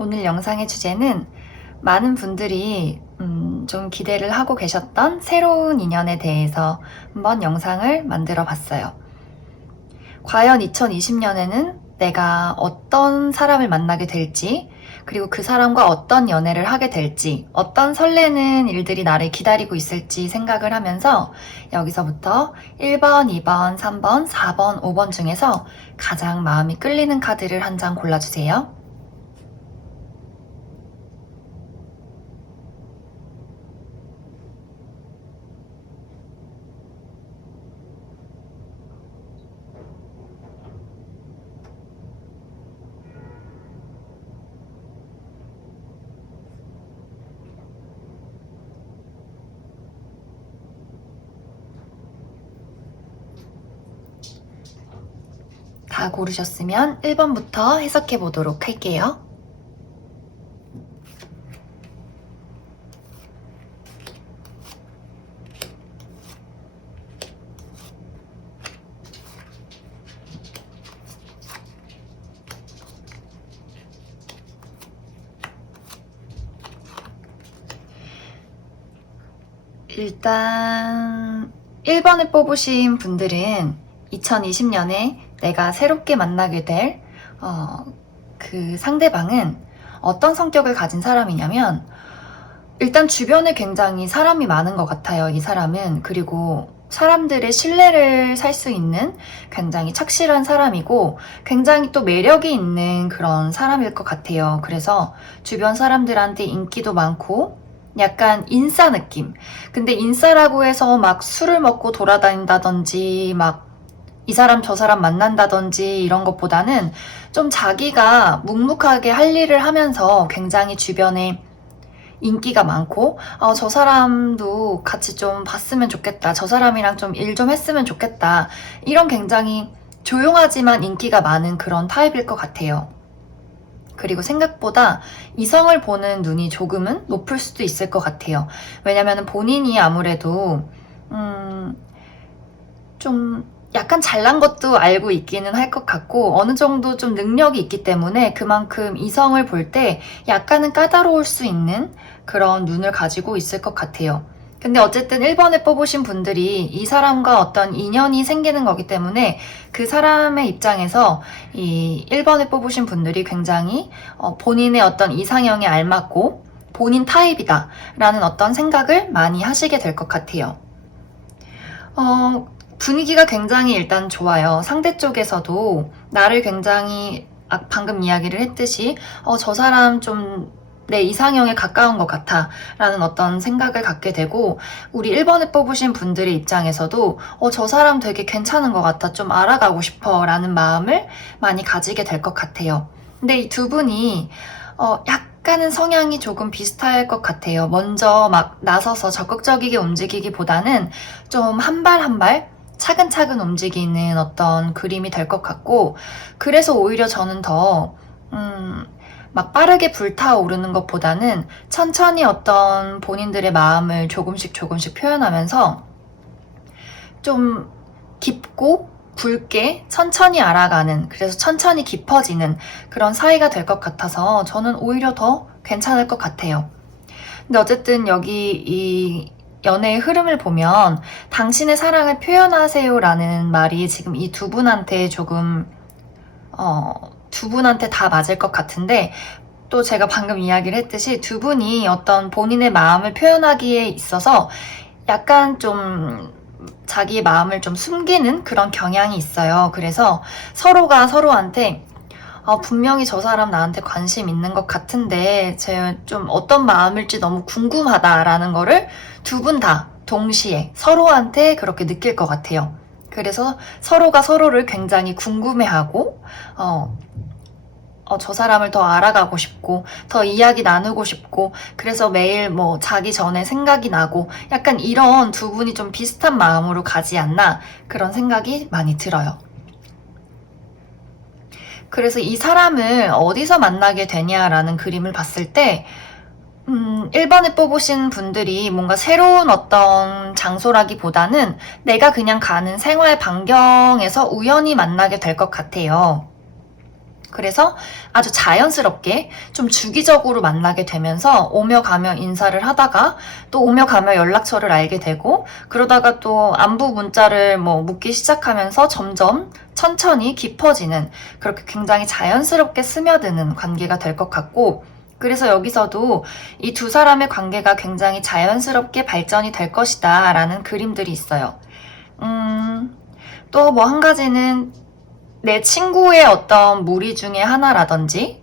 오늘 영상의 주제는 많은 분들이 좀 기대를 하고 계셨던 새로운 인연에 대해서 한번 영상을 만들어 봤어요. 과연 2020년에는 내가 어떤 사람을 만나게 될지, 그리고 그 사람과 어떤 연애를 하게 될지, 어떤 설레는 일들이 나를 기다리고 있을지 생각을 하면서 여기서부터 1번, 2번, 3번, 4번, 5번 중에서 가장 마음이 끌리는 카드를 한 장 골라주세요. 다 고르셨으면 1번부터 해석해 보도록 할게요. 일단 1번을 뽑으신 분들은 2020년에 내가 새롭게 만나게 될 그 상대방은 어떤 성격을 가진 사람이냐면, 일단 주변에 굉장히 사람이 많은 것 같아요, 이 사람은. 그리고 사람들의 신뢰를 살 수 있는 굉장히 착실한 사람이고, 굉장히 또 매력이 있는 그런 사람일 것 같아요. 그래서 주변 사람들한테 인기도 많고 약간 인싸 느낌. 근데 인싸라고 해서 막 술을 먹고 돌아다닌다든지 막 이 사람 저 사람 만난다든지 이런 것보다는 좀 자기가 묵묵하게 할 일을 하면서 굉장히 주변에 인기가 많고, 저 사람도 같이 좀 봤으면 좋겠다, 저 사람이랑 좀 일 좀 했으면 좋겠다, 이런 굉장히 조용하지만 인기가 많은 그런 타입일 것 같아요. 그리고 생각보다 이성을 보는 눈이 조금은 높을 수도 있을 것 같아요. 왜냐면 본인이 아무래도 좀 약간 잘난 것도 알고 있기는 할 것 같고, 어느 정도 좀 능력이 있기 때문에 그만큼 이성을 볼 때 약간은 까다로울 수 있는 그런 눈을 가지고 있을 것 같아요. 근데 어쨌든 1번에 뽑으신 분들이 이 사람과 어떤 인연이 생기는 거기 때문에 그 사람의 입장에서 이 1번에 뽑으신 분들이 굉장히 본인의 어떤 이상형에 알맞고 본인 타입이다 라는 어떤 생각을 많이 하시게 될 것 같아요. 분위기가 굉장히 일단 좋아요. 상대 쪽에서도 나를 굉장히 방금 이야기를 했듯이 저 사람 좀 내 이상형에 가까운 것 같아 라는 어떤 생각을 갖게 되고, 우리 1번을 뽑으신 분들의 입장에서도 저 사람 되게 괜찮은 것 같아, 좀 알아가고 싶어 라는 마음을 많이 가지게 될 것 같아요. 근데 이 두 분이 약간은 성향이 조금 비슷할 것 같아요. 먼저 막 나서서 적극적이게 움직이기보다는 좀 한 발 한 발 차근차근 움직이는 어떤 그림이 될 것 같고, 그래서 오히려 저는 더 막 빠르게 불타오르는 것보다는 천천히 어떤 본인들의 마음을 조금씩 표현하면서 좀 깊고 굵게 천천히 알아가는, 그래서 천천히 깊어지는 그런 사이가 될 것 같아서 저는 오히려 더 괜찮을 것 같아요. 근데 어쨌든 여기 이 연애의 흐름을 보면 당신의 사랑을 표현하세요 라는 말이 지금 이 두 분한테 조금 두 분한테 다 맞을 것 같은데, 또 제가 방금 이야기를 했듯이 두 분이 어떤 본인의 마음을 표현하기에 있어서 약간 좀 자기의 마음을 좀 숨기는 그런 경향이 있어요. 그래서 서로가 서로한테 분명히 저 사람 나한테 관심 있는 것 같은데 제 좀 어떤 마음일지 너무 궁금하다라는 거를 두 분 다 동시에 서로한테 그렇게 느낄 것 같아요. 그래서 서로가 서로를 굉장히 궁금해하고 저 사람을 더 알아가고 싶고 더 이야기 나누고 싶고, 그래서 매일 뭐 자기 전에 생각이 나고, 약간 이런 두 분이 좀 비슷한 마음으로 가지 않나 그런 생각이 많이 들어요. 그래서 이 사람을 어디서 만나게 되냐라는 그림을 봤을 때 1번에 뽑으신 분들이 뭔가 새로운 어떤 장소라기보다는 내가 그냥 가는 생활 반경에서 우연히 만나게 될 것 같아요. 그래서 아주 자연스럽게 좀 주기적으로 만나게 되면서 오며 가며 인사를 하다가 또 오며 가며 연락처를 알게 되고 그러다가 또 안부 문자를 뭐 묻기 시작하면서 점점 천천히 깊어지는 그렇게 굉장히 자연스럽게 스며드는 관계가 될 것 같고 그래서 여기서도 이 두 사람의 관계가 굉장히 자연스럽게 발전이 될 것이다 라는 그림들이 있어요. 또 뭐 한 가지는 내 친구의 어떤 무리 중에 하나라든지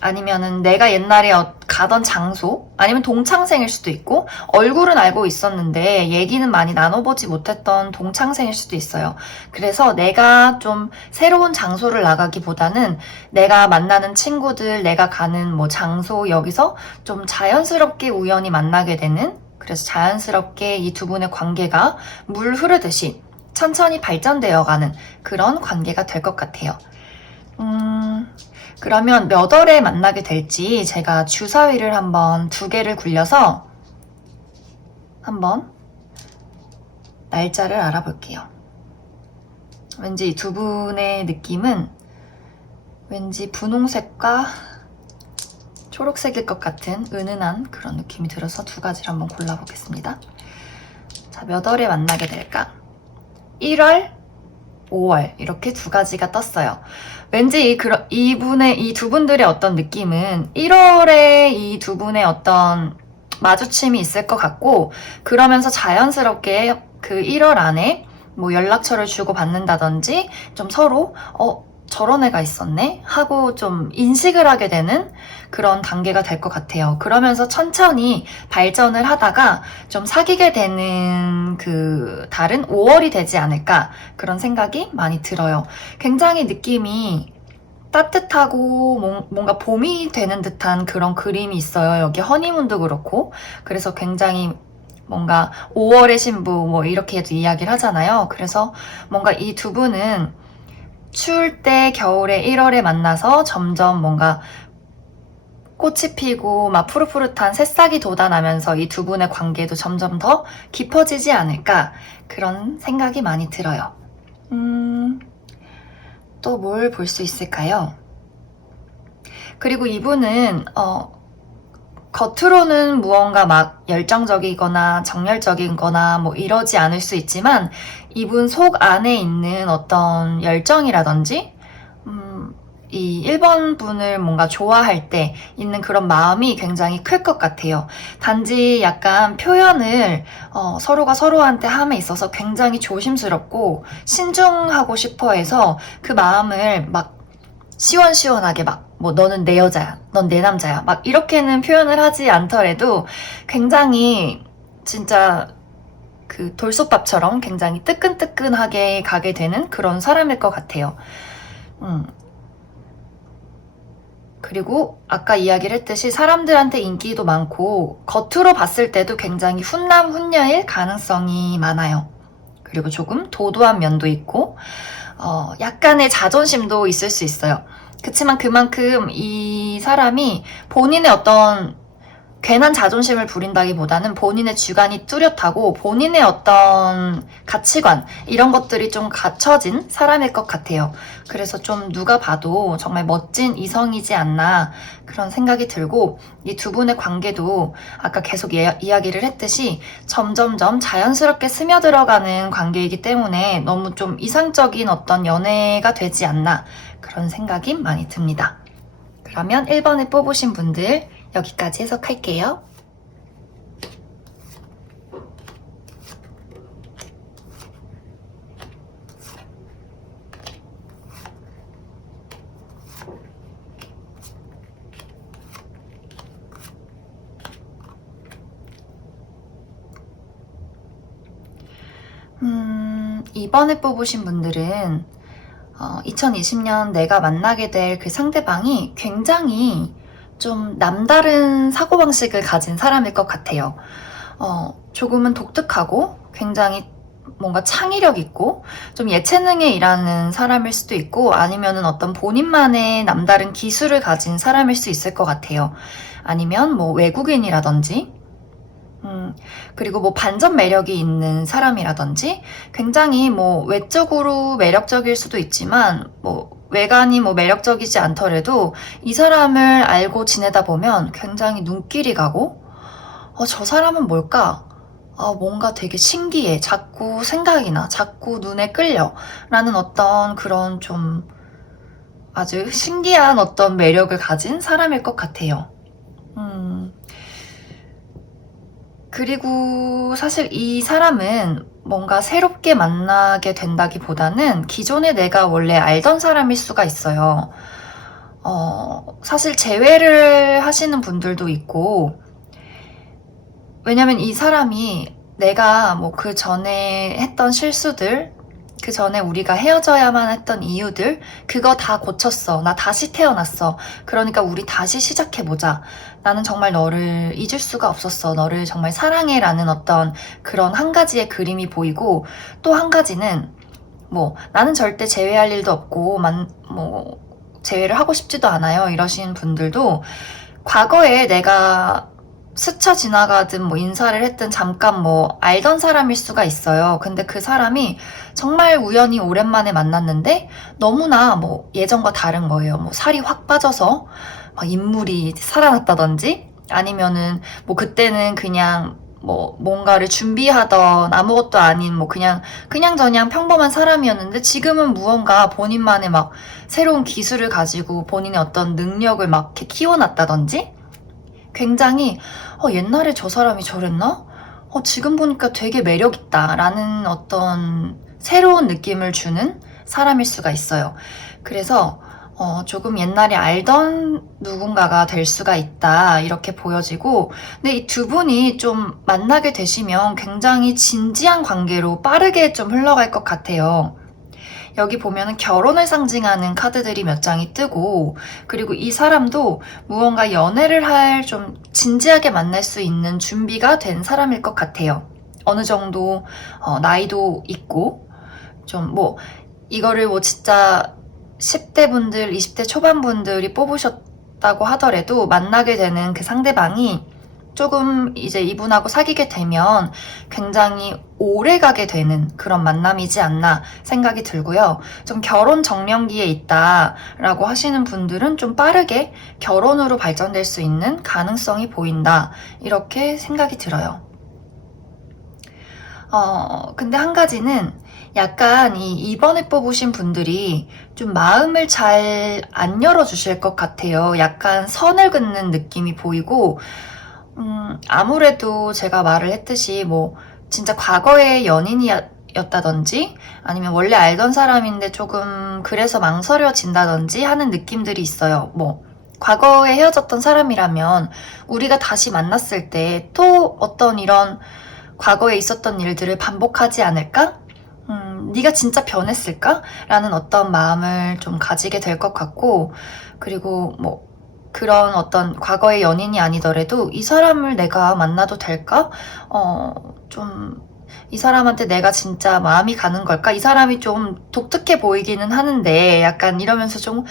아니면은 내가 옛날에 가던 장소 아니면 동창생일 수도 있고 얼굴은 알고 있었는데 얘기는 많이 나눠보지 못했던 동창생일 수도 있어요. 그래서 내가 좀 새로운 장소를 나가기보다는 내가 만나는 친구들, 내가 가는 뭐 장소 여기서 좀 자연스럽게 우연히 만나게 되는 그래서 자연스럽게 이 두 분의 관계가 물 흐르듯이 천천히 발전되어가는 그런 관계가 될 것 같아요. 그러면 몇 월에 만나게 될지 제가 주사위를 한번 2개를 굴려서 한번 날짜를 알아볼게요. 왠지 이 두 분의 느낌은 왠지 분홍색과 초록색일 것 같은 은은한 그런 느낌이 들어서 2가지를 한번 골라보겠습니다. 자, 몇 월에 만나게 될까? 1월, 5월 이렇게 2가지가 떴어요. 왠지 이 두 분들의 어떤 느낌은 1월에 이 두 분의 어떤 마주침이 있을 것 같고 그러면서 자연스럽게 그 1월 안에 뭐 연락처를 주고 받는다든지 좀 서로 저런 애가 있었네? 하고 좀 인식을 하게 되는 그런 단계가 될 것 같아요. 그러면서 천천히 발전을 하다가 좀 사귀게 되는 그 달은 5월이 되지 않을까 그런 생각이 많이 들어요. 굉장히 느낌이 따뜻하고 뭔가 봄이 되는 듯한 그런 그림이 있어요. 여기 허니문도 그렇고 그래서 굉장히 뭔가 5월의 신부 뭐 이렇게도 이야기를 하잖아요. 그래서 뭔가 이 두 분은 추울 때 겨울에 1월에 만나서 점점 뭔가 꽃이 피고 막 푸릇푸릇한 새싹이 돋아나면서 이 두 분의 관계도 점점 더 깊어지지 않을까 그런 생각이 많이 들어요. 또 뭘 볼 수 있을까요? 그리고 이분은 겉으로는 무언가 막 열정적이거나 정열적이거나 뭐 이러지 않을 수 있지만 이분 속 안에 있는 어떤 열정이라든지 이 1번 분을 뭔가 좋아할 때 있는 그런 마음이 굉장히 클 것 같아요. 단지 약간 표현을 서로가 서로한테 함에 있어서 굉장히 조심스럽고 신중하고 싶어 해서 그 마음을 막 시원시원하게 막 뭐 너는 내 여자야, 넌 내 남자야 막 이렇게는 표현을 하지 않더라도 굉장히 진짜 그 돌솥밥처럼 굉장히 뜨끈뜨끈하게 가게 되는 그런 사람일 것 같아요. 그리고 아까 이야기를 했듯이 사람들한테 인기도 많고 겉으로 봤을 때도 굉장히 훈남훈녀일 가능성이 많아요. 그리고 조금 도도한 면도 있고 약간의 자존심도 있을 수 있어요. 그치만 그만큼 이 사람이 본인의 어떤 괜한 자존심을 부린다기보다는 본인의 주관이 뚜렷하고 본인의 어떤 가치관 이런 것들이 좀 갖춰진 사람일 것 같아요. 그래서 좀 누가 봐도 정말 멋진 이성이지 않나 그런 생각이 들고 이 두 분의 관계도 아까 계속 이야기를 했듯이 점점점 자연스럽게 스며들어가는 관계이기 때문에 너무 좀 이상적인 어떤 연애가 되지 않나 그런 생각이 많이 듭니다. 그러면 1번을 뽑으신 분들 여기까지 해석할게요. 이번에 뽑으신 분들은 2020년 내가 만나게 될 그 상대방이 굉장히 좀 남다른 사고방식을 가진 사람일 것 같아요. 조금은 독특하고 굉장히 뭔가 창의력 있고 좀 예체능에 일하는 사람일 수도 있고 아니면은 어떤 본인만의 남다른 기술을 가진 사람일 수 있을 것 같아요. 아니면 뭐 외국인이라든지 그리고 뭐 반전 매력이 있는 사람이라든지 굉장히 뭐 외적으로 매력적일 수도 있지만 뭐 외관이 뭐 매력적이지 않더라도 이 사람을 알고 지내다 보면 굉장히 눈길이 가고 저 사람은 뭘까? 뭔가 되게 신기해. 자꾸 생각이 나. 자꾸 눈에 끌려. 라는 어떤 그런 좀 아주 신기한 어떤 매력을 가진 사람일 것 같아요. 그리고 사실 이 사람은 뭔가 새롭게 만나게 된다기보다는 기존에 내가 원래 알던 사람일 수가 있어요. 사실 재회를 하시는 분들도 있고, 왜냐면 이 사람이 내가 뭐 그 전에 했던 실수들, 그 전에 우리가 헤어져야만 했던 이유들, 그거 다 고쳤어. 나 다시 태어났어. 그러니까 우리 다시 시작해보자. 나는 정말 너를 잊을 수가 없었어. 너를 정말 사랑해. 라는 어떤 그런 한 가지의 그림이 보이고, 또 한 가지는 뭐 나는 절대 재회할 일도 없고 재회를 하고 싶지도 않아요. 이러신 분들도 과거에 내가 스쳐 지나가든 뭐 인사를 했든 잠깐 뭐 알던 사람일 수가 있어요. 근데 그 사람이 정말 우연히 오랜만에 만났는데 너무나 뭐 예전과 다른 거예요. 뭐 살이 확 빠져서 막 인물이 살아났다든지, 아니면은 뭐 그때는 그냥 뭐 뭔가를 준비하던 아무것도 아닌 뭐 그냥 평범한 사람이었는데 지금은 무언가 본인만의 막 새로운 기술을 가지고 본인의 어떤 능력을 막 이렇게 키워놨다든지, 굉장히 옛날에 저 사람이 저랬나? 지금 보니까 되게 매력있다 라는 어떤 새로운 느낌을 주는 사람일 수가 있어요. 그래서 조금 옛날에 알던 누군가가 될 수가 있다 이렇게 보여지고, 근데 이 두 분이 좀 만나게 되시면 굉장히 진지한 관계로 빠르게 좀 흘러갈 것 같아요. 여기 보면은 결혼을 상징하는 카드들이 몇 장이 뜨고, 그리고 이 사람도 무언가 연애를 할 좀 진지하게 만날 수 있는 준비가 된 사람일 것 같아요. 어느 정도 나이도 있고, 좀 뭐 이거를 뭐 진짜 10대 분들, 20대 초반 분들이 뽑으셨다고 하더라도 만나게 되는 그 상대방이 조금 이제 이분하고 사귀게 되면 굉장히 오래 가게 되는 그런 만남이지 않나 생각이 들고요. 좀 결혼 정년기에 있다라고 하시는 분들은 좀 빠르게 결혼으로 발전될 수 있는 가능성이 보인다, 이렇게 생각이 들어요. 근데 한 가지는 약간 이번에 뽑으신 분들이 좀 마음을 잘 안 열어주실 것 같아요. 약간 선을 긋는 느낌이 보이고, 아무래도 제가 말을 했듯이 뭐 진짜 과거의 연인이었다든지 아니면 원래 알던 사람인데 조금 그래서 망설여진다든지 하는 느낌들이 있어요. 뭐 과거에 헤어졌던 사람이라면 우리가 다시 만났을 때 또 어떤 이런 과거에 있었던 일들을 반복하지 않을까? 네가 진짜 변했을까? 라는 어떤 마음을 좀 가지게 될 것 같고, 그리고 뭐 그런 어떤 과거의 연인이 아니더라도 이 사람을 내가 만나도 될까? 좀 이 사람한테 내가 진짜 마음이 가는 걸까? 이 사람이 좀 독특해 보이기는 하는데 약간 이러면서 좀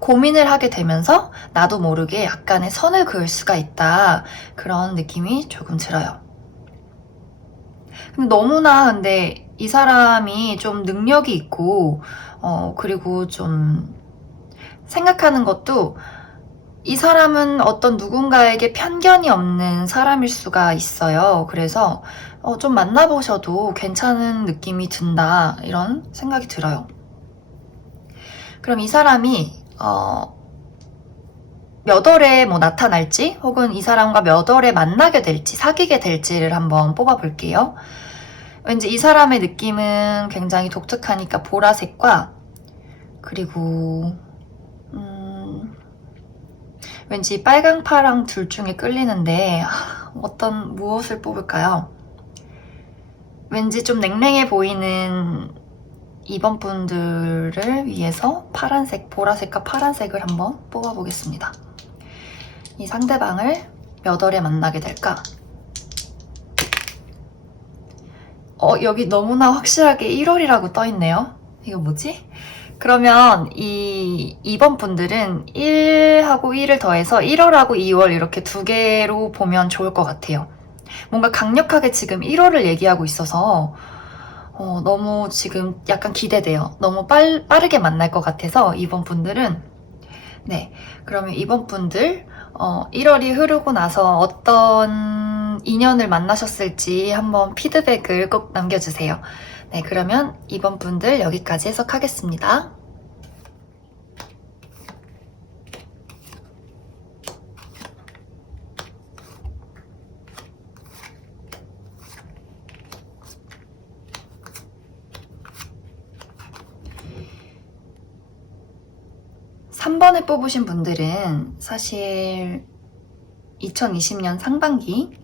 고민을 하게 되면서 나도 모르게 약간의 선을 그을 수가 있다, 그런 느낌이 조금 들어요. 근데 이 사람이 좀 능력이 있고 그리고 좀 생각하는 것도, 이 사람은 어떤 누군가에게 편견이 없는 사람일 수가 있어요. 그래서 좀 만나보셔도 괜찮은 느낌이 든다, 이런 생각이 들어요. 그럼 이 사람이 몇 월에 뭐 나타날지, 혹은 이 사람과 몇 월에 만나게 될지, 사귀게 될지를 한번 뽑아볼게요. 왠지 이 사람의 느낌은 굉장히 독특하니까 보라색과, 그리고 왠지 빨강 파랑 둘 중에 끌리는데 무엇을 뽑을까요? 왠지 좀 냉랭해 보이는 이번 분들을 위해서 보라색과 파란색을 한번 뽑아보겠습니다. 이 상대방을 몇 월에 만나게 될까? 여기 너무나 확실하게 1월이라고 떠있네요. 이거 뭐지? 그러면 이번 분들은 1하고 1을 더해서 1월하고 2월 이렇게 두 개로 보면 좋을 것 같아요. 뭔가 강력하게 지금 1월을 얘기하고 있어서 너무 지금 약간 기대돼요. 너무 빠르게 만날 것 같아서 이번 분들은. 네, 그러면 이번 분들 1월이 흐르고 나서 어떤 인연을 만나셨을지 한번 피드백을 꼭 남겨주세요. 네, 그러면 이번 분들 여기까지 해석하겠습니다. (3번을) 뽑으신 분들은 사실 2020년 상반기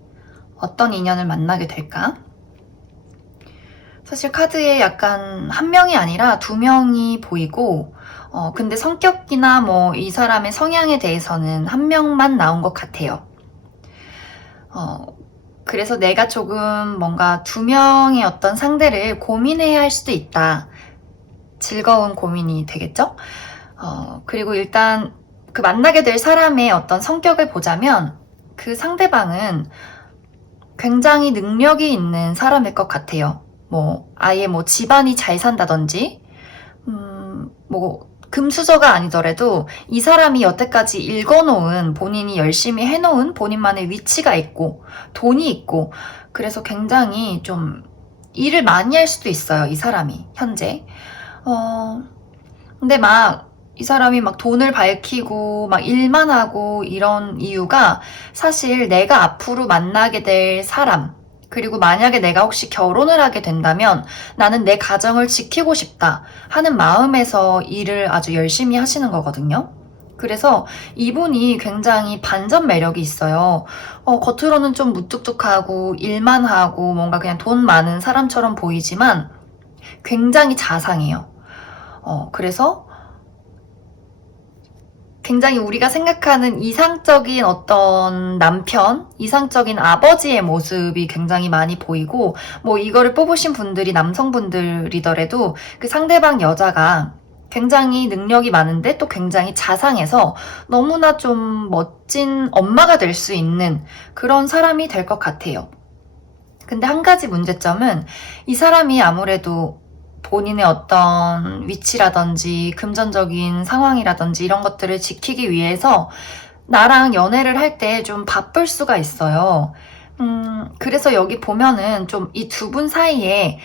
어떤 인연을 만나게 될까? 사실 카드에 약간 한 명이 아니라 두 명이 보이고 근데 성격이나 뭐 이 사람의 성향에 대해서는 한 명만 나온 것 같아요. 그래서 내가 조금 뭔가 두 명의 어떤 상대를 고민해야 할 수도 있다. 즐거운 고민이 되겠죠? 그리고 일단 그 만나게 될 사람의 어떤 성격을 보자면 그 상대방은 굉장히 능력이 있는 사람일 것 같아요. 아예 집안이 잘 산다든지, 금수저가 아니더라도 이 사람이 여태까지 읽어놓은, 본인이 열심히 해놓은 본인만의 위치가 있고, 돈이 있고, 그래서 굉장히 좀 일을 많이 할 수도 있어요, 이 사람이, 현재. 근데 이 사람이 돈을 밝히고 일만 하고 이런 이유가 사실 내가 앞으로 만나게 될 사람, 그리고 만약에 내가 혹시 결혼을 하게 된다면 나는 내 가정을 지키고 싶다 하는 마음에서 일을 아주 열심히 하시는 거거든요. 그래서 이분이 굉장히 반전 매력이 있어요. 겉으로는 좀 무뚝뚝하고 일만 하고 뭔가 그냥 돈 많은 사람처럼 보이지만 굉장히 자상해요. 그래서 굉장히 우리가 생각하는 이상적인 어떤 남편, 이상적인 아버지의 모습이 굉장히 많이 보이고, 이거를 뽑으신 분들이 남성분들이더라도 그 상대방 여자가 굉장히 능력이 많은데 또 굉장히 자상해서 너무나 좀 멋진 엄마가 될 수 있는 그런 사람이 될 것 같아요. 근데 한 가지 문제점은 이 사람이 아무래도 본인의 어떤 위치라든지 금전적인 상황이라든지 이런 것들을 지키기 위해서 나랑 연애를 할 때 좀 바쁠 수가 있어요. 그래서 여기 보면은 좀 이 두 분 사이에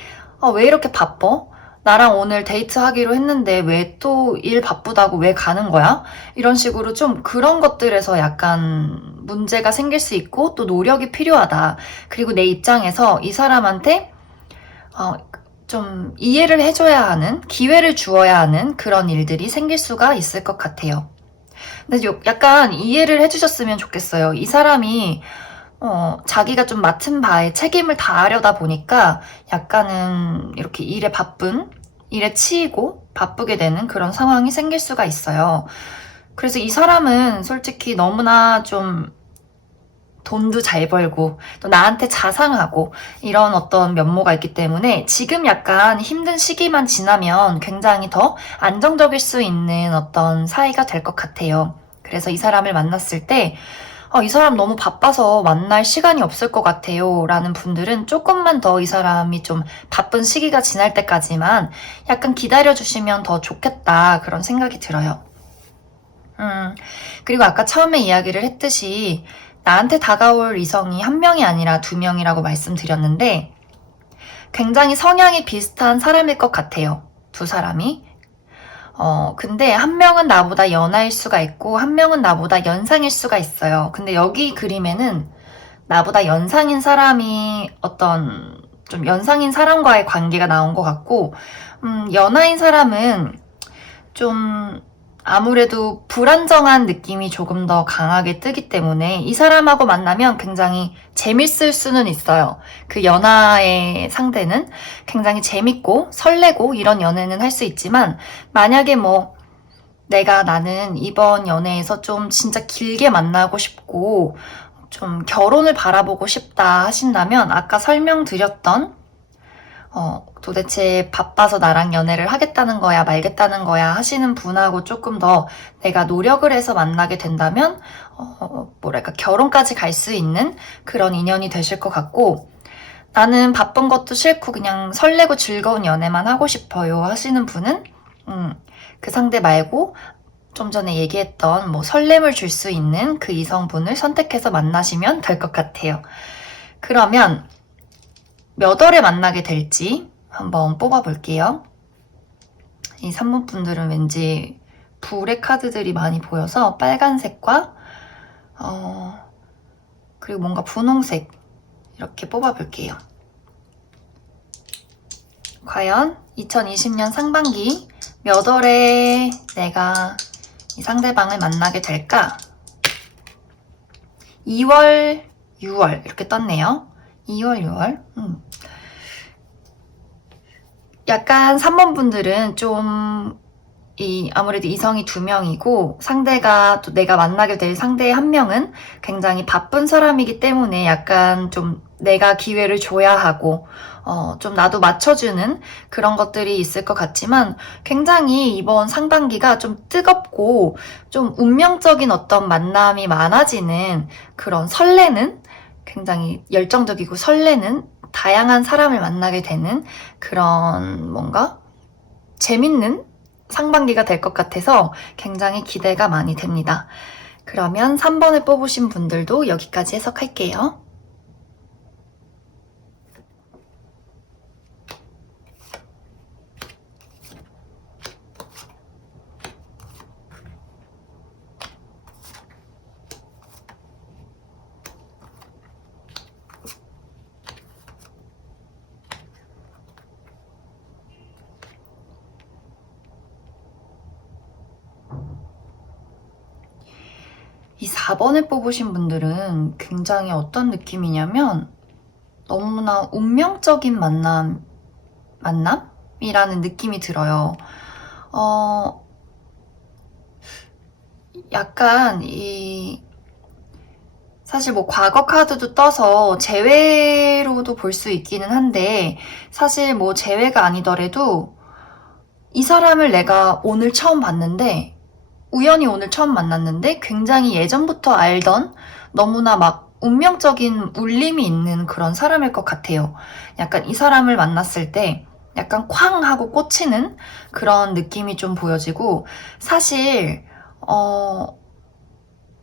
왜 이렇게 바빠? 나랑 오늘 데이트하기로 했는데 왜 또 일 바쁘다고 왜 가는 거야? 이런 식으로 좀 그런 것들에서 약간 문제가 생길 수 있고 또 노력이 필요하다. 그리고 내 입장에서 이 사람한테 좀 이해를 해줘야 하는, 기회를 주어야 하는 그런 일들이 생길 수가 있을 것 같아요. 근데 약간 이해를 해주셨으면 좋겠어요. 이 사람이 자기가 좀 맡은 바에 책임을 다하려다 보니까 약간은 이렇게 일에 치이고 바쁘게 되는 그런 상황이 생길 수가 있어요. 그래서 이 사람은 솔직히 너무나 좀 돈도 잘 벌고 또 나한테 자상하고 이런 어떤 면모가 있기 때문에 지금 약간 힘든 시기만 지나면 굉장히 더 안정적일 수 있는 어떤 사이가 될 것 같아요. 그래서 이 사람을 만났을 때 이 사람 너무 바빠서 만날 시간이 없을 것 같아요 라는 분들은 조금만 더 이 사람이 좀 바쁜 시기가 지날 때까지만 약간 기다려주시면 더 좋겠다 그런 생각이 들어요. 그리고 아까 처음에 이야기를 했듯이 나한테 다가올 이성이 한 명이 아니라 두 명이라고 말씀드렸는데 굉장히 성향이 비슷한 사람일 것 같아요. 두 사람이. 근데 한 명은 나보다 연하일 수가 있고 한 명은 나보다 연상일 수가 있어요. 근데 여기 그림에는 나보다 연상인 사람이 어떤 좀 연상인 사람과의 관계가 나온 것 같고 연하인 사람은 좀 아무래도 불안정한 느낌이 조금 더 강하게 뜨기 때문에 이 사람하고 만나면 굉장히 재밌을 수는 있어요. 그 연하의 상대는 굉장히 재밌고 설레고 이런 연애는 할 수 있지만 만약에 나는 이번 연애에서 좀 진짜 길게 만나고 싶고 좀 결혼을 바라보고 싶다 하신다면 아까 설명드렸던 도대체 바빠서 나랑 연애를 하겠다는 거야 말겠다는 거야 하시는 분하고 조금 더 내가 노력을 해서 만나게 된다면 결혼까지 갈 수 있는 그런 인연이 되실 것 같고 나는 바쁜 것도 싫고 그냥 설레고 즐거운 연애만 하고 싶어요 하시는 분은 그 상대 말고 좀 전에 얘기했던 뭐 설렘을 줄 수 있는 그 이성분을 선택해서 만나시면 될 것 같아요. 그러면 몇 월에 만나게 될지 한번 뽑아볼게요. 이 3번 분들은 왠지 불의 카드들이 많이 보여서 빨간색과 그리고 뭔가 분홍색 이렇게 뽑아볼게요. 과연 2020년 상반기 몇 월에 내가 이 상대방을 만나게 될까? 2월, 6월 이렇게 떴네요. 2월, 6월. 약간 3번 분들은 좀 아무래도 이성이 2명이고 상대가 또 내가 만나게 될 상대의 한 명은 굉장히 바쁜 사람이기 때문에 약간 좀 내가 기회를 줘야 하고 좀 나도 맞춰주는 그런 것들이 있을 것 같지만 굉장히 이번 상반기가 좀 뜨겁고 좀 운명적인 어떤 만남이 많아지는 그런 설레는 굉장히 열정적이고 설레는 다양한 사람을 만나게 되는 그런 뭔가 재밌는 상반기가 될 것 같아서 굉장히 기대가 많이 됩니다. 그러면 3번을 뽑으신 분들도 여기까지 해석할게요. 이 4번을 뽑으신 분들은 굉장히 어떤 느낌이냐면 너무나 운명적인 만남이라는 느낌이 들어요. 약간 사실 뭐 과거 카드도 떠서 재회로도 볼 수 있기는 한데 사실 뭐 재회가 아니더라도 이 사람을 내가 오늘 처음 봤는데 우연히 오늘 처음 만났는데 굉장히 예전부터 알던 너무나 막 운명적인 울림이 있는 그런 사람일 것 같아요. 약간 이 사람을 만났을 때 약간 쾅 하고 꽂히는 그런 느낌이 좀 보여지고 사실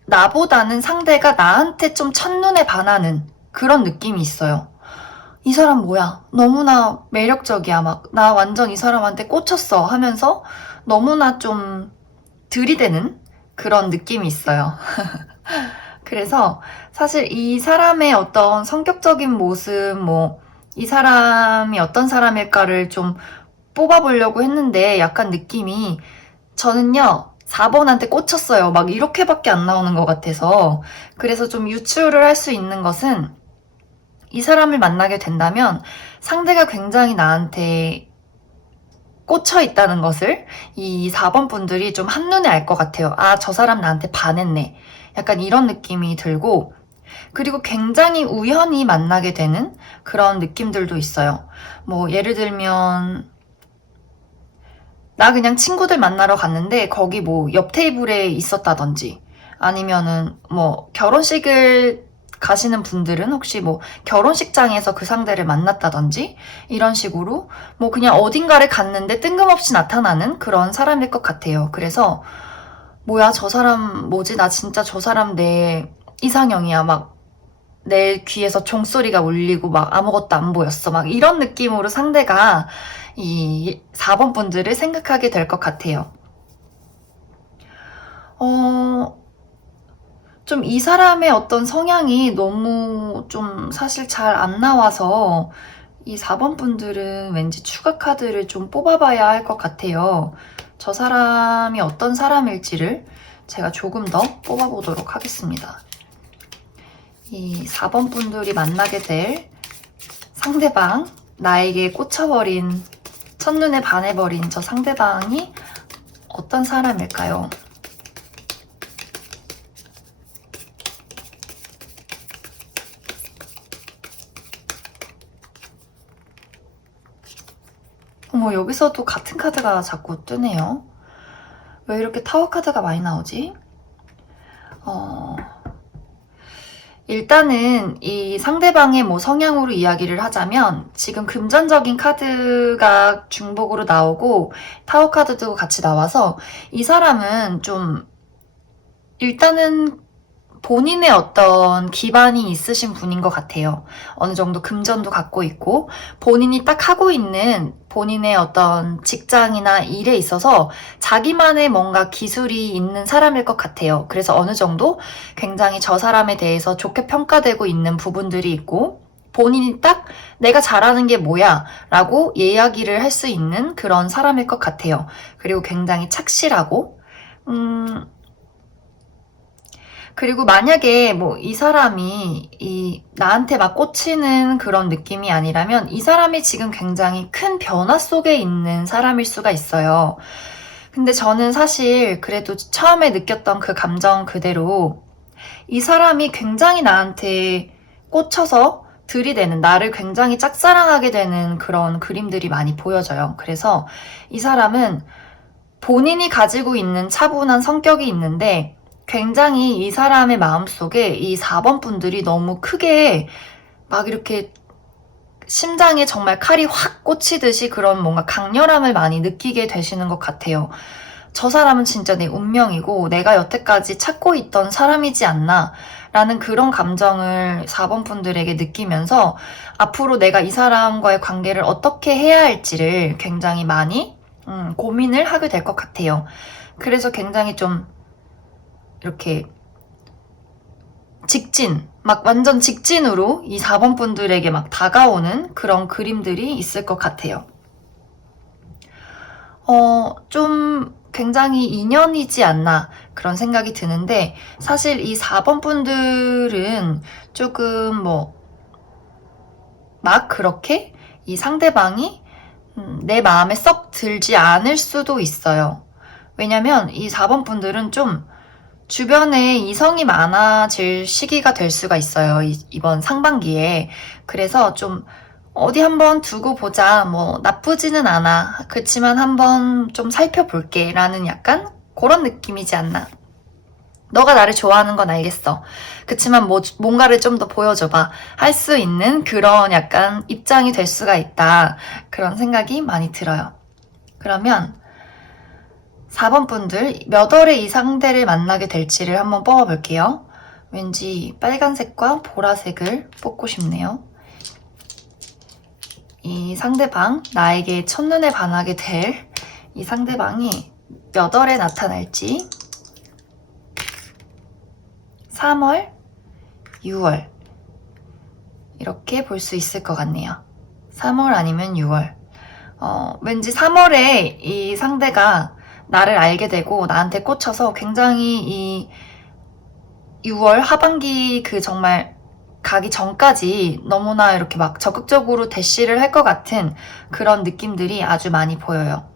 나보다는 상대가 나한테 좀 첫눈에 반하는 그런 느낌이 있어요. 이 사람 뭐야? 너무나 매력적이야. 막, 나 완전 이 사람한테 꽂혔어 하면서 너무나 좀 들이대는 그런 느낌이 있어요. 그래서 사실 이 사람의 어떤 성격적인 모습, 이 사람이 어떤 사람일까를 좀 뽑아보려고 했는데 약간 느낌이 저는요, 4번한테 꽂혔어요. 막 이렇게밖에 안 나오는 것 같아서. 그래서 좀 유추를 할 수 있는 것은 이 사람을 만나게 된다면 상대가 굉장히 나한테 꽂혀 있다는 것을 이 4번 분들이 좀 한눈에 알 것 같아요. 아, 저 사람 나한테 반했네. 약간 이런 느낌이 들고, 그리고 굉장히 우연히 만나게 되는 그런 느낌들도 있어요. 뭐, 예를 들면, 나 그냥 친구들 만나러 갔는데 거기 뭐 옆 테이블에 있었다든지 아니면은 뭐 결혼식을 가시는 분들은 혹시 뭐 결혼식장에서 그 상대를 만났다든지 이런 식으로 뭐 그냥 어딘가를 갔는데 뜬금없이 나타나는 그런 사람일 것 같아요. 그래서 뭐야 저 사람 뭐지 나 진짜 저 사람 내 이상형이야 막 내 귀에서 종소리가 울리고 막 아무것도 안 보였어 막 이런 느낌으로 상대가 이 4번 분들을 생각하게 될 것 같아요. 좀 이 사람의 어떤 성향이 너무 좀 사실 잘 안 나와서 이 4번 분들은 왠지 추가 카드를 좀 뽑아봐야 할 것 같아요. 저 사람이 어떤 사람일지를 제가 조금 더 뽑아보도록 하겠습니다. 이 4번 분들이 만나게 될 상대방, 나에게 꽂혀버린, 첫눈에 반해버린 저 상대방이 어떤 사람일까요? 어머, 여기서도 같은 카드가 자꾸 뜨네요. 왜 이렇게 타워 카드가 많이 나오지? 일단은 이 상대방의 뭐 성향으로 이야기를 하자면 지금 금전적인 카드가 중복으로 나오고 타워 카드도 같이 나와서 이 사람은 좀 일단은 본인의 어떤 기반이 있으신 분인 것 같아요. 어느 정도 금전도 갖고 있고 본인이 딱 하고 있는 본인의 어떤 직장이나 일에 있어서 자기만의 뭔가 기술이 있는 사람일 것 같아요. 그래서 어느 정도 굉장히 저 사람에 대해서 좋게 평가되고 있는 부분들이 있고 본인이 딱 내가 잘하는 게 뭐야 라고 이야기를 할 수 있는 그런 사람일 것 같아요. 그리고 굉장히 착실하고 그리고 만약에 뭐 이 사람이 나한테 막 꽂히는 그런 느낌이 아니라면 이 사람이 지금 굉장히 큰 변화 속에 있는 사람일 수가 있어요. 근데 저는 사실 그래도 처음에 느꼈던 그 감정 그대로 이 사람이 굉장히 나한테 꽂혀서 들이대는, 나를 굉장히 짝사랑하게 되는 그런 그림들이 많이 보여져요. 그래서 이 사람은 본인이 가지고 있는 차분한 성격이 있는데 굉장히 이 사람의 마음속에 이 4번 분들이 너무 크게 막 이렇게 심장에 정말 칼이 확 꽂히듯이 그런 뭔가 강렬함을 많이 느끼게 되시는 것 같아요. 저 사람은 진짜 내 운명이고 내가 여태까지 찾고 있던 사람이지 않나 라는 그런 감정을 4번 분들에게 느끼면서 앞으로 내가 이 사람과의 관계를 어떻게 해야 할지를 굉장히 많이 고민을 하게 될 것 같아요. 그래서 굉장히 좀 이렇게 막 완전 직진으로 이 4번 분들에게 막 다가오는 그런 그림들이 있을 것 같아요. 좀 굉장히 인연이지 않나 그런 생각이 드는데 사실 이 4번 분들은 조금 막 그렇게 이 상대방이 내 마음에 썩 들지 않을 수도 있어요. 왜냐면 이 4번 분들은 좀 주변에 이성이 많아질 시기가 될 수가 있어요. 이번 상반기에. 그래서 좀 어디 한번 두고 보자. 뭐 나쁘지는 않아. 그치만 한번 좀 살펴볼게. 라는 약간 그런 느낌이지 않나. 너가 나를 좋아하는 건 알겠어. 그치만 뭔가를 좀 더 보여줘봐. 할 수 있는 그런 약간 입장이 될 수가 있다. 그런 생각이 많이 들어요. 그러면 4번 분들 몇 월에 이 상대를 만나게 될지를 한번 뽑아볼게요. 왠지 빨간색과 보라색을 뽑고 싶네요. 이 상대방, 나에게 첫눈에 반하게 될 이 상대방이 몇 월에 나타날지 3월, 6월 이렇게 볼 수 있을 것 같네요. 3월 아니면 6월. 왠지 3월에 이 상대가 나를 알게 되고 나한테 꽂혀서 굉장히 이 6월 하반기 그 정말 가기 전까지 너무나 이렇게 막 적극적으로 대시를 할 것 같은 그런 느낌들이 아주 많이 보여요.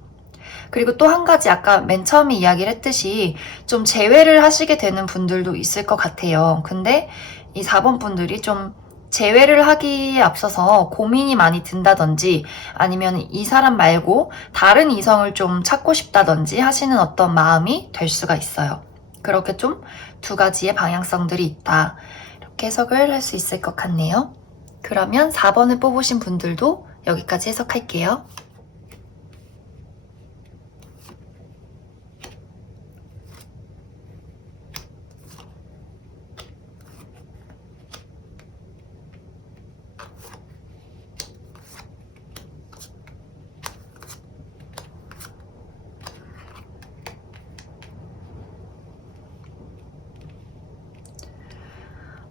그리고 또 한 가지 아까 맨 처음에 이야기를 했듯이 좀 제외를 하시게 되는 분들도 있을 것 같아요. 근데 이 4번 분들이 좀 제외를 하기에 앞서서 고민이 많이 든다든지 아니면 이 사람 말고 다른 이성을 좀 찾고 싶다든지 하시는 어떤 마음이 될 수가 있어요. 그렇게 좀 두 가지의 방향성들이 있다. 이렇게 해석을 할 수 있을 것 같네요. 그러면 4번을 뽑으신 분들도 여기까지 해석할게요.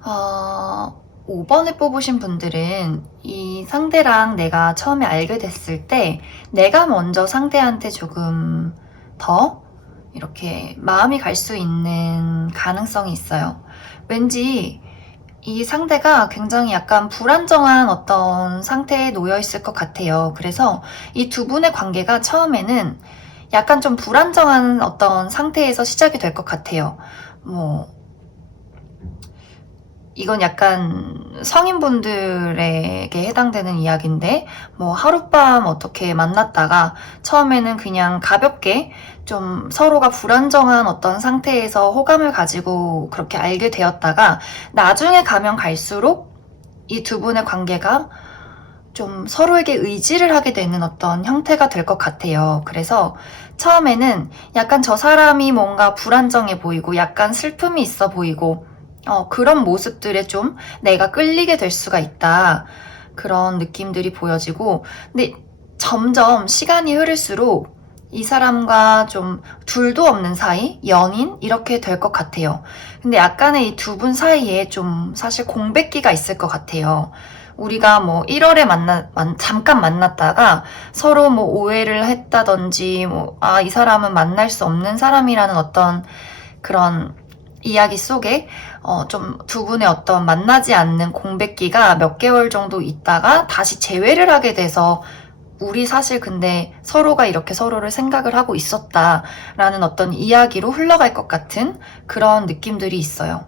어, 5번을 뽑으신 분들은 이 상대랑 내가 처음에 알게 됐을 때 내가 먼저 상대한테 조금 더 이렇게 마음이 갈 수 있는 가능성이 있어요. 왠지 이 상대가 굉장히 약간 불안정한 어떤 상태에 놓여 있을 것 같아요. 그래서 이 두 분의 관계가 처음에는 약간 좀 불안정한 어떤 상태에서 시작이 될 것 같아요. 이건 약간 성인분들에게 해당되는 이야기인데, 뭐 하룻밤 어떻게 만났다가 처음에는 그냥 가볍게 좀 서로가 불안정한 어떤 상태에서 호감을 가지고 그렇게 알게 되었다가 나중에 가면 갈수록 이 두 분의 관계가 좀 서로에게 의지를 하게 되는 어떤 형태가 될 것 같아요. 그래서 처음에는 약간 저 사람이 뭔가 불안정해 보이고 약간 슬픔이 있어 보이고 그런 모습들에 좀 내가 끌리게 될 수가 있다. 그런 느낌들이 보여지고, 근데 점점 시간이 흐를수록 이 사람과 좀 둘도 없는 사이, 연인 이렇게 될 것 같아요. 근데 약간의 이 두 분 사이에 좀 사실 공백기가 있을 것 같아요. 우리가 뭐 1월에 잠깐 만났다가 서로 뭐 오해를 했다든지, 이 사람은 만날 수 없는 사람이라는 어떤 그런 이야기 속에 좀 두 분의 어떤 만나지 않는 공백기가 몇 개월 정도 있다가 다시 재회를 하게 돼서 우리 사실 근데 서로가 이렇게 서로를 생각을 하고 있었다라는 어떤 이야기로 흘러갈 것 같은 그런 느낌들이 있어요.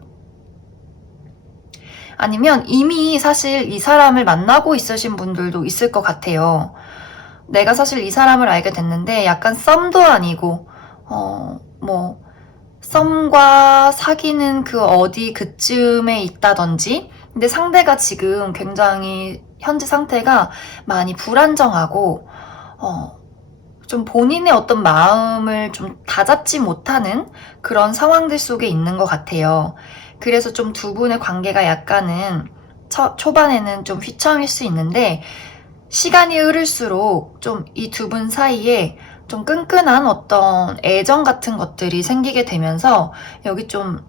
아니면 이미 사실 이 사람을 만나고 있으신 분들도 있을 것 같아요. 내가 사실 이 사람을 알게 됐는데 약간 썸도 아니고 뭐 썸과 사귀는 그 어디 그쯤에 있다든지, 근데 상대가 지금 굉장히 현재 상태가 많이 불안정하고 좀 본인의 어떤 마음을 좀 다잡지 못하는 그런 상황들 속에 있는 것 같아요. 그래서 좀 두 분의 관계가 약간은 초반에는 좀 휘청일 수 있는데 시간이 흐를수록 좀 이 두 분 사이에 좀 끈끈한 어떤 애정 같은 것들이 생기게 되면서 여기 좀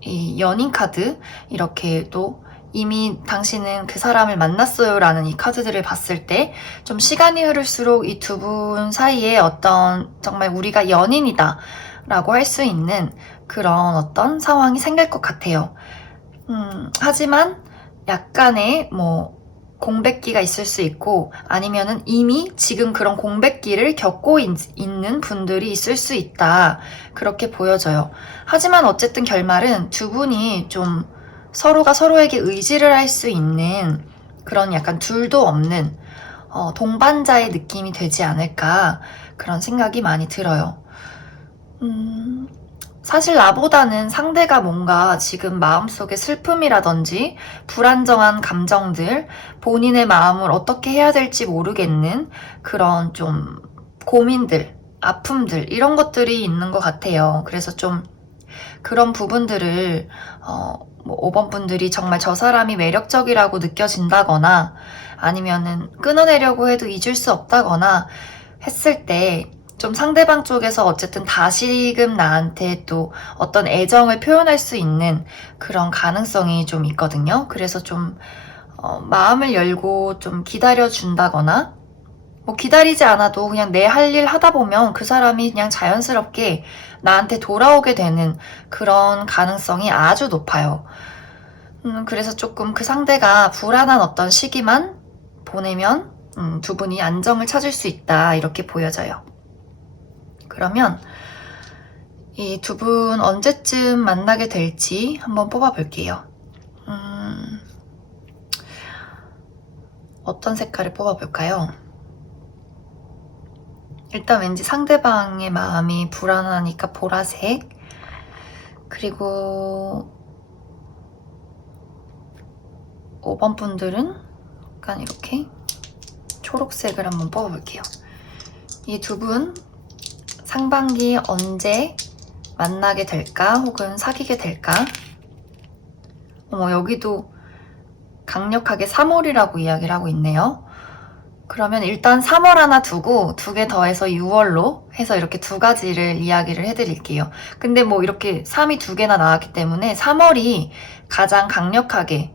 이 연인 카드 이렇게 또 이미 당신은 그 사람을 만났어요 라는 이 카드들을 봤을 때 좀 시간이 흐를수록 이 두 분 사이에 어떤 정말 우리가 연인이다 라고 할 수 있는 그런 어떤 상황이 생길 것 같아요. 하지만 약간의 뭐 공백기가 있을 수 있고 아니면은 이미 지금 그런 공백기를 겪고 있는 분들이 있을 수 있다. 그렇게 보여져요. 하지만 어쨌든 결말은 두 분이 좀 서로가 서로에게 의지를 할 수 있는 그런 약간 둘도 없는 동반자의 느낌이 되지 않을까 그런 생각이 많이 들어요. 사실 나보다는 상대가 뭔가 지금 마음속에 슬픔이라든지 불안정한 감정들, 본인의 마음을 어떻게 해야 될지 모르겠는 그런 좀 고민들, 아픔들, 이런 것들이 있는 것 같아요. 그래서 좀 그런 부분들을, 뭐 5번 분들이 정말 저 사람이 매력적이라고 느껴진다거나 아니면은 끊어내려고 해도 잊을 수 없다거나 했을 때 좀 상대방 쪽에서 어쨌든 다시금 나한테 또 어떤 애정을 표현할 수 있는 그런 가능성이 좀 있거든요. 그래서 좀 마음을 열고 좀 기다려준다거나 뭐 기다리지 않아도 그냥 내 할 일 하다 보면 그 사람이 그냥 자연스럽게 나한테 돌아오게 되는 그런 가능성이 아주 높아요. 그래서 조금 그 상대가 불안한 어떤 시기만 보내면 두 분이 안정을 찾을 수 있다 이렇게 보여져요. 그러면 이 두 분 언제쯤 만나게 될지 한번 뽑아볼게요. 어떤 색깔을 뽑아볼까요? 일단 왠지 상대방의 마음이 불안하니까 보라색, 그리고 5번 분들은 약간 이렇게 초록색을 한번 뽑아볼게요. 이 두 분 상반기 언제 만나게 될까? 혹은 사귀게 될까? 여기도 강력하게 3월이라고 이야기를 하고 있네요. 그러면 일단 3월 하나 두고 2개 더해서 6월로 해서 이렇게 두 가지를 이야기를 해드릴게요. 근데 뭐 이렇게 3이 2개나 나왔기 때문에 3월이 가장 강력하게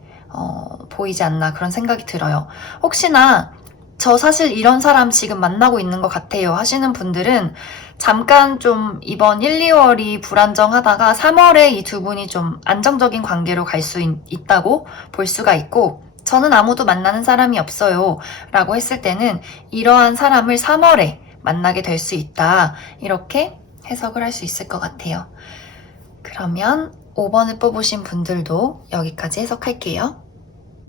보이지 않나 그런 생각이 들어요. 혹시나 저 사실 이런 사람 지금 만나고 있는 것 같아요 하시는 분들은 잠깐 좀 이번 1, 2월이 불안정하다가 3월에 이 두 분이 좀 안정적인 관계로 갈 수 있다고 볼 수가 있고, 저는 아무도 만나는 사람이 없어요 라고 했을 때는 이러한 사람을 3월에 만나게 될 수 있다 이렇게 해석을 할 수 있을 것 같아요. 그러면 5번을 뽑으신 분들도 여기까지 해석할게요.